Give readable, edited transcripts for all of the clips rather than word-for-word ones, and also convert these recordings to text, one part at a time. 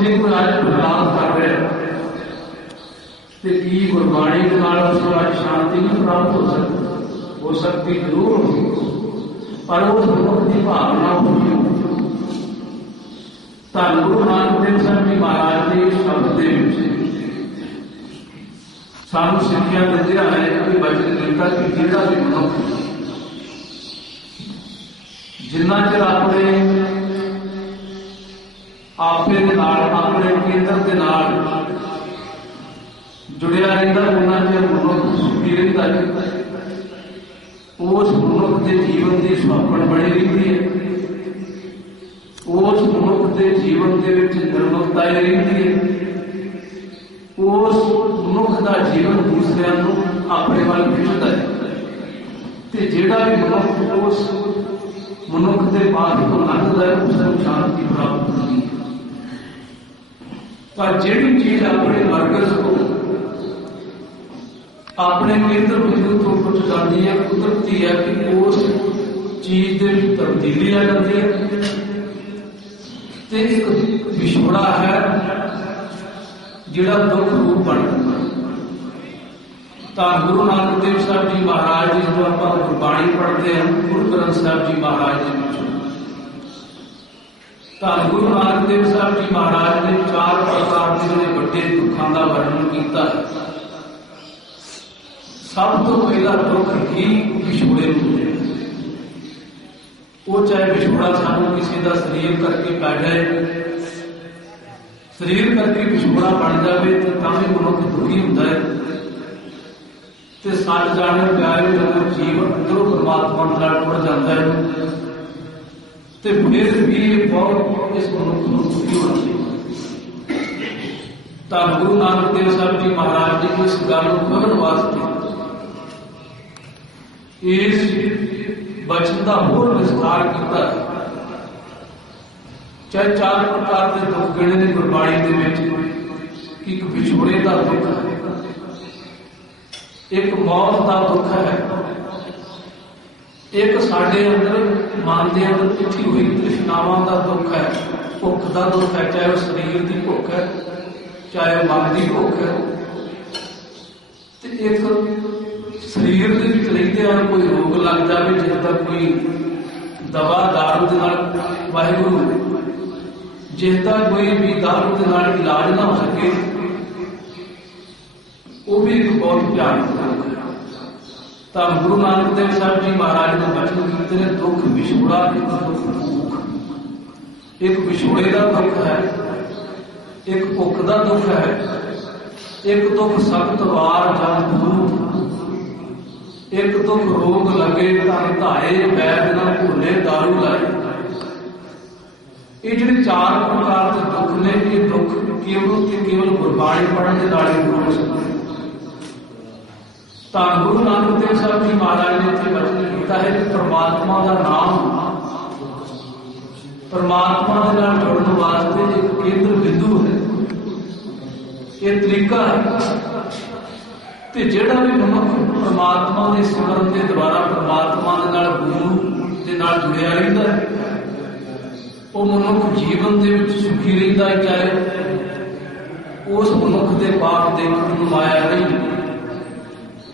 जे कोई आज बदलाव कर रहा है तो की गुरबाणी के नाल उसको आज शांति नहीं प्राप्त हो सकती जरूर होगी, पर उस मनुख की भावना होगी। धन गुरु नानक देव साहब जी महाराज के शब्द के सानू सिक्ख्या दिंदिया है कि बचन गीता कि जिहड़ा भी मनुख जिन्ना चिर अपने आपे दे नाल अपने केंद्र के नाल जुड़िया रहिंदा उन्ना चिर मनुख सुखी रहिंदा है। उस मनुख के जीवन की सुहागण बनी रहिंदी है, उस मनुख के जीवन के विच निर्मलता रहिंदी है, उस मनुख का जीवन दूसरिਆਂ ਨੂੰ अपने वाल खिंचता है। ते जिहड़ा भी मनुख उस मनुख के मार्ग को लंघदा है उसको शांति प्राप्त होती है। पर जिहड़ी चीज अपने मरकज को अपने केंद्र बिंदु तो कुछ जाती है, कुदरती है कि उस चीज के तब्दीली आ जाती है। ते एक विछोड़ा है जिहड़ा दुख रूप बन जाता है। धन गुरु नानक देव साहब जी महाराज जी जो आप गुरबाणी पढ़ते हैं गुरु ग्रंथ साहब जी महाराज के पिछों धन गुरु नानक देव साहब जी महाराज ने 4 प्रकार के बड़े दुखों का वर्णन किया है। सब तो पहला दुख ही विछोड़े में, वो चाहे विछोड़ा सानू किसी का शरीर करके पै जाए, शरीर करके विछोड़ा बन जाए तो भी मनुख दुखी होता है। ते सच जाने प्यारे जब जीवन अंदरों परमात्मा नाल जुड़ जाता है तो फिर भी बहुत इस मनुख को दुखी होना चाहिए। धन गुरु नानक देव साहब जी महाराज जी को इस गल को खोलने वास्ते इस बचन का होर विस्तार किया। चाहे 4 प्रकार के दुख गिने ने गुरबाणी के विच, एक विछोड़े का दुख है, एक मौत का दुख है, एक साडे अंदर मन के अंदर पिछी हुई तृष्णावां का दुख है, भुख का दुख है, चाहे वह शरीर की भुख है चाहे वह मन की भुख है। ते एक शरीर के विच रहिंदे आ कोई रोग लग जाए जिसका कोई दवा दारू के नाल वाहिगुरू जिसका कोई भी दारू के नाल इलाज ना हो सके, वो भी एक बहुत भयानक दुख है। धन गुरु नानक देव साहब जी महाराज ने बचन कीते ने दुख विछोड़ा, एक दुख भूख, एक विछोड़े का दुख है, एक भुख का दुख है, एक दुख सख्त वार जन भूख, एक दुख रोग लगे तन धाए वैद न भूले दारू लाए। ये जो 4 प्रकार के दुख ने, ये दुख केवल गुरबाणी पढ़ने के नाल ही दूर हो सकते। धन गुरु नानक देव साहब जी महाराज ने इतने वचन किया है कि परमात्मा का नाम, परमात्मा के नाल जुड़ने वास्ते एक केंद्र बिंदु है, ये तरीका है। ते जिहड़ा भी मनुख परमात्मा के सिमरन के द्वारा परमात्मा के नाल गुरु के नाल जुड़िया रहिंदा है, वो मनुख जीवन के विच सुखी रहिंदा है। चाहे उस मनुख के पाप देखने को माया नहीं,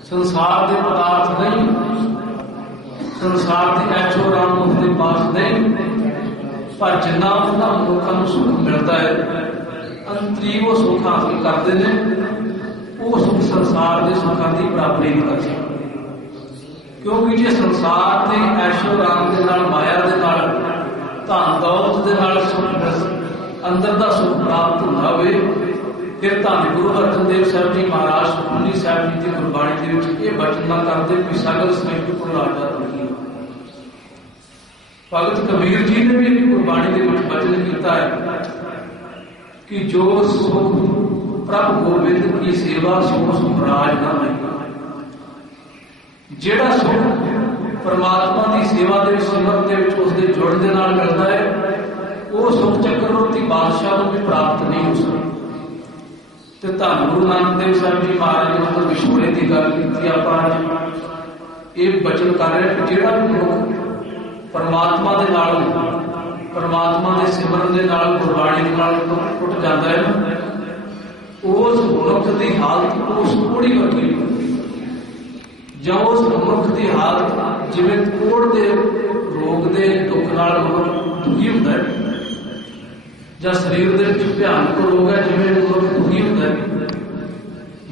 संसार के पदार्थ नहीं, संसार के ऐशो आराम उसके पास नहीं, पर जिन्ना उन्होंने मनुखों को सुख मिलता है अंतरी वो सुख हासिल करते हैं, वो सुख संसार के सुखों की बराबरी नहीं कर सकते। क्योंकि जो संसार के ऐशो आराम के नाल माया के नाल धन दौलत के नाल सुख अंदर का सुख प्राप्त होता हो, फिर धन गुरु अर्जन देव साहब जी महाराज सुखमनी साहब जी की गुरबाणी के बचन ना करते कोई सगल समेट को लाजा नहीं। भगत कबीर जी ने भी गुरबाणी के वचन किया है कि जो सुख प्रभु गोबिंद की सेवा सो सुख राज ना नहीं। जिहड़ा सुख परमात्मा की सेवा के सिमरन के उसके जुड़न के नाल मिलता है, वो सुख चक्रवर्ती बादशाह को भी प्राप्त नहीं हो सकता। तो धन गुरु नानक देव साहब जी महाराज ने तो विछोड़े की गल की, आप ये बचन कर रहे कि जिहड़ा भी मनुख परमात्मा के नाल परमात्मा के सिमरन के नाल गुरबाणी के नाल टुट जाता है ना, उस मनुख की हालत उस कोड़ी वर्गी ਜਾਂ उस मनुख की हालत जिवें कोड़ के रोग के दुख नाल दुखी होंदा है, ਜਾਂ शरीर के भयानक रोग है जिवें मनुख दुखी होंदा है।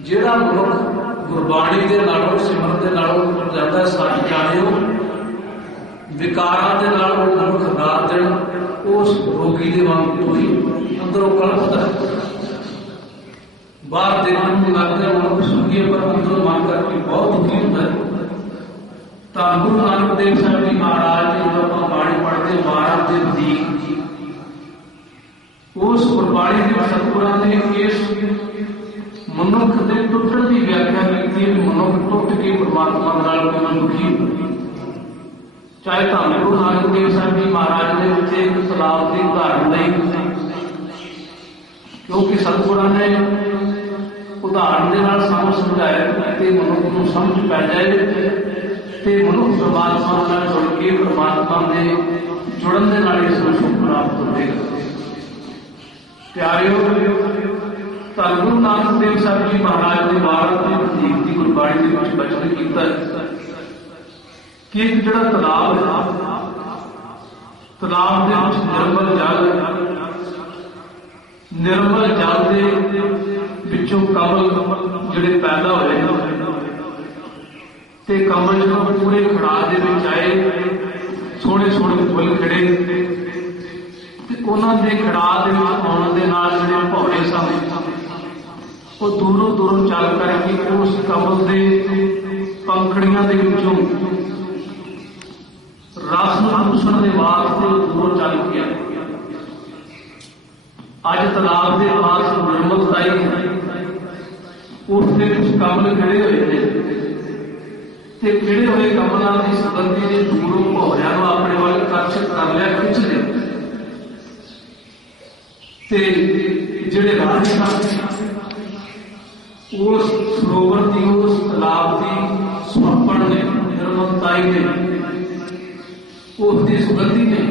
जिहड़ा मनुख गुरबाणी के नालों सिमरन के नालों जाता है, सच जाणिओ विकारां दे नाल वो मनुख रात दिन उस रोगी के वांग दुखी अंदरों कलपदा है। बाहर देखने को लगता है मनुख सुखी है, पर अंदरों मन करके बहुत दुखी होता है। तो गुरु नानक देव साहब जी महाराज ने जब आप बाणी पढ़ते महाराज के नजदीक उस गुरबाणी के सतगुरां ने इस मनुख के टुटण की व्याख्या की, मनुख टुट के परमात्मा नाल किवें दुखी हो। चाहे धन गुरु नानक देव साहब जी महाराज ने उत्थे एक तलाब की उदाहरण दी, क्योंकि सतगुरां ने उदाहरण के नाल सानूं समझाया कि मनुख को समझ पै जाए ते मनुख परमात्मा नाल जुड़ के परमात्मा के जुड़न के नाल इस सुख प्राप्त होवेगा। प्यारिओ, धन गुरु नानक देव साहब जी महाराज ने भारत के नजदीक की गुरबाणी के विच बचन कीता कि एक जिहड़ा तलाब है, तलाब दे विच निर्मल जल के विचों कमल जिहड़े पैदा होए ते कमल जो पूरे खड़ा दे विच आए, सोहणे सोहणे फुल खिड़े ते उन्हां दे खड़ा दे विच आउण दे नाल जिहड़े भौरे सन वो दूरों दूरों चल करके उस कमल दे पंखड़ियां दे विचों रस नूं चूसण दे वास्ते दूरों चल के आए। अज तालाब के पास निर्मलताई उसके कमल खड़े हुए हैं, खिड़े हुए कमलों की सुगंधी ने दूरों भौरिया अपने वाल आकर्षित कर लिया, खिंच लिया। जिहड़े राही उस सरोवर की उस तालाब की सुहापण ने निर्मलताई ने उसकी सुगंधी ने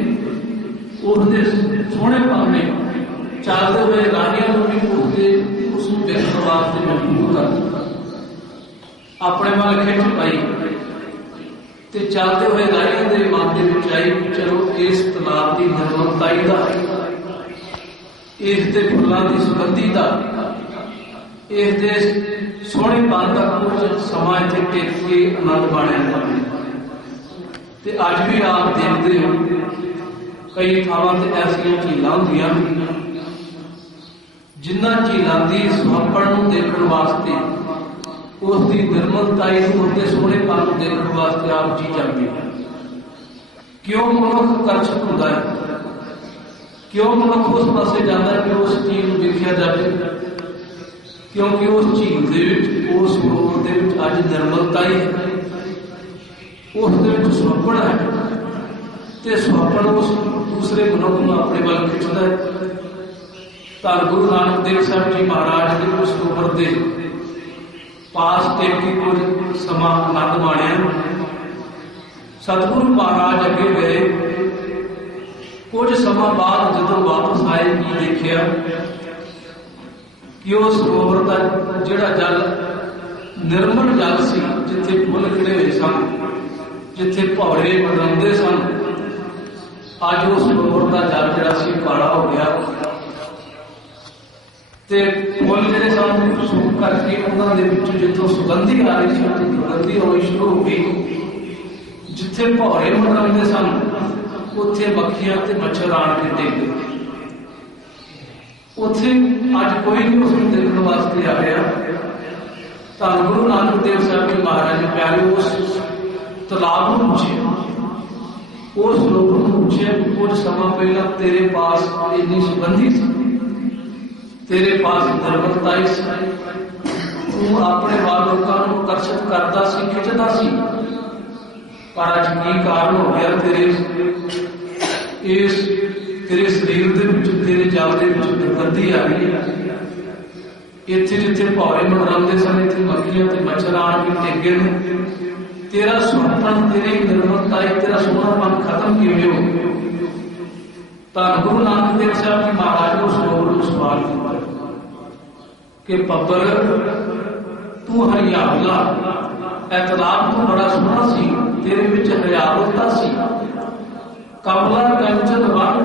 उसके सोहणेपन ने चलते हुए राहियां भी उसको देखने वास्ते मजबूर कर अपने वाल खिंच पाई ते चलते हुए राहियां के मन के विच आई, चलो इस तलाब की निर्मलताई का, इस दे फुलों की सुगंधी का, इस दे सोहणेपन का कुछ समा इत्थे टिक के आनंद माणिया ते अज भी आप देखते हो कई थावां ते ऐसियां झीलां हुंदियां जिन्हां झीलां दी सुहापण नूं देखण वास्ते उसकी निर्मलताई उसके सोहणेपन नूं देखण वास्ते आप जी जाते हैं। क्यों मनुख आकर्षित होता है, क्यों मनुख उस पासे जाता है कि उस चीज नूं देखिया जाए, क्योंकि उस झील दे विच उस सरोवर दे विच अज निर्मलताई है, उस सुहापण है ते सुहापण उस दूसरे मनुख नूं अपने वाल खिंचदा है। धन गुरु नानक देव साहब जी महाराज ने उस सरोवर के पास टेक के कुछ समा आनंद माणिया। सतगुरु महाराज अगे गए, कुछ समा बाद जदों वापस आए की देखिया कि उस सरोवर का जिहड़ा जल निर्मल जल सी, जिथे फुल खिड़े हुए सन, जिथे भौरे मंडराउंदे सन, अज उस सरोवर का जल जिहड़ा सी काला हो गया ते फुल जिहड़े सन सुक करके उन्हां दे विचों जिथों सुगंधी आ रही सी उत्थे दुर्गंधी होनी शुरू हो गई। जिथे भौरे मंडराउंदे सन उत्थे मक्खियां ते मच्छर आण के टिक गए। उत्थे अज कोई नहीं उसनूं देखण वास्ते आ गया। धन गुरु नानक देव साहब जी महाराज ने प्यारे उस तालाब नूं पूछिया, उस सरोवर नूं पूछिया कि कुछ समा पहला तेरे पास इन्नी सुगंधी सी, तेरे पास निर्मलताई सी, तू अपने वाल लोकां नूं आकर्षित करदा सी, खिंचदा सी, पर अज की कारण हो गया तेरे शरीर दे विच तेरे जल दे विच दुर्गंधी आ गई है। इत्थे जिथे भौरे मंडराउंदे सन इत्थे मक्खियां ते मच्छर आण के टिक गए ने। तेरा सुहापन, तेरी निर्मलताई, तेरा सोहणापन खत्म किवें हो? ਧੰਨ ਗੁਰੂ ਨਾਨਕ ਦੇਵ ਸਾਹਿਬ ਜੀ ਮਹਾਰਾਜ ਨੂੰ ਸਰੋਵਰ ਨੂੰ ਸਵਾਲ ਕੀਤਾ ਕਿ ਪੱਪਰ ਤੂੰ ਹਰਿਆਵਲਾ, ਇਹ ਤਲਾਬ ਤੋਂ ਬੜਾ ਸੋਹਣਾ ਸੀ, ਤੇਰੇ ਵਿੱਚ ਹਰਿਆਵਲਤਾ ਸੀ। ਕਮਲਾ ਕੰਚਨ ਵਨ,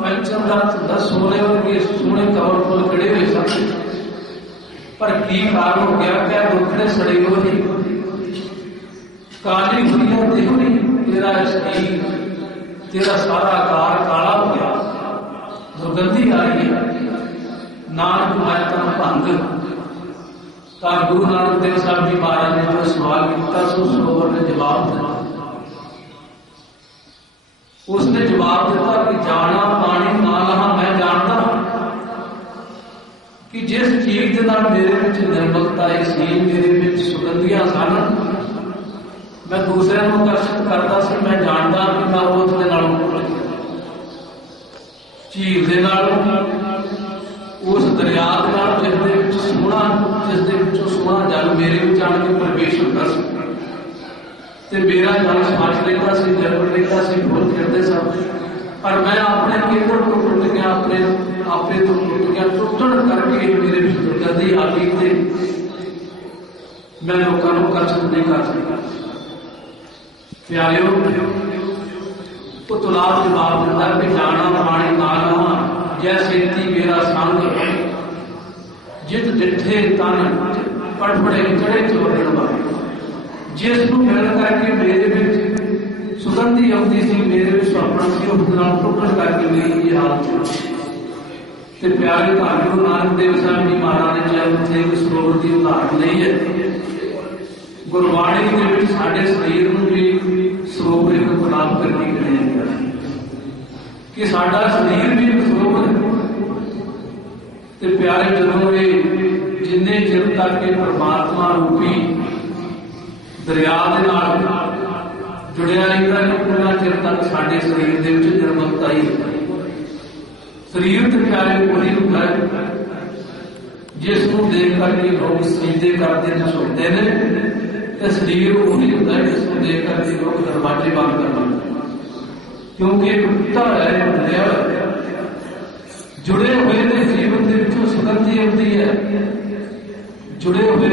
ਕੰਚਨ ਦਾ ਹੁੰਦਾ ਸੋਨੇ ਵਰਗੇ ਸੋਹਣੇ ਕਵਰ ਫੁੱਲ ਖੜੇ ਹੋਏ ਸਨ, ਪਰ ਕੀ ਕਾਰਨ ਹੋ ਗਿਆ ਕਿ ਦੁੱਖ ਨੇ ਸੜੇ ਹੋਏ ਕਾਲੀ ਹੋਈਆਂ ਦੇਹੀ, ਤੇਰਾ ਸਰੀਰ, ਤੇਰਾ ਸਾਰਾ ਆਕਾਰ ਕਾਲਾ ਹੋ ਗਿਆ, ਦੁਰਗੰਧੀ ਆ ਰਹੀ ਹੈ। ਨਾਨਕ ਮੈਂ ਤਨ ਭੰਗ। ਤਾਂ ਗੁਰੂ ਨਾਨਕ ਦੇਵ ਸਾਹਿਬ ਜੀ ਮਹਾਰਾਜ ਨੇ ਜੋ ਸਵਾਲ ਕੀਤਾ ਸੋ ਸਰੋਵਰ ਨੇ ਜਵਾਬ ਦਿੱਤਾ। उसने जवाब दिता कि जाना पानी ना लहा, मैं जानता कि जिस चीज के नाल मेरे विच निर्मलता सी, मेरे विच सुगंधियां सन, मैं दूसरे को आकर्षित करता सी, मैं जानता कि मैं उसके नालों झील दे नाल, उस दरिया दे नाल जिस दे विच सोहना, जिस दे विचों सोहना जल मेरे विच आण के प्रवेश हुंदा सी ते मेरा जल समझ लेता सी, निर्मल लेता सी, फुल खिलते सन, पर मैं अपने केंद्र को टुट गया, अपने आपे तो टुट गया, टुटन करके मेरे विच दुर्गंधी आ गई ते मैं लोगों को आकर्षित नहीं कर सका। प्यारिओ, पुतला जवाब दिता कि जाना पानी ना लहा, जैसे मेरा संग, जित डिठे तन पटपड़े चढ़े चोरन वाले, जिस मिल करके मेरे विच सुगंधी आती सी, मेरे विच सुपन सी, उस नाल टुटन करके मेरी ये हालत। ते प्यारे धन गुरु नानक देव साहब जी महाराज ने चाहे उत्थे एक सरोवर की उदाहरण ली है। गुरबाणी के विच साडे शरीर नूं भी सरोवर एक गुलाब करने के लिए कि साडा शरीर भी एक सरोवर है। ते प्यारे जदों ये जिन्ने चिर तक परमात्मा रूपी दरिया दे नाल जुड़िया रहिंदा है, उन्ना चिर तक साडे शरीर दे विच निर्मलता ही है। शरीर ते प्यारे कोई हुंदा है जिसनूं देख करके लोग सजदे करते ने, झुकते ने, ते शरीर वही हुंदा है जिसनूं देख करके लोग दरवाजे बंद कर देंदे, क्योंकि टुटा है, बदलिया जुड़े हुए ने जीवन के विचों सुगंधी आती है, जुड़े हुए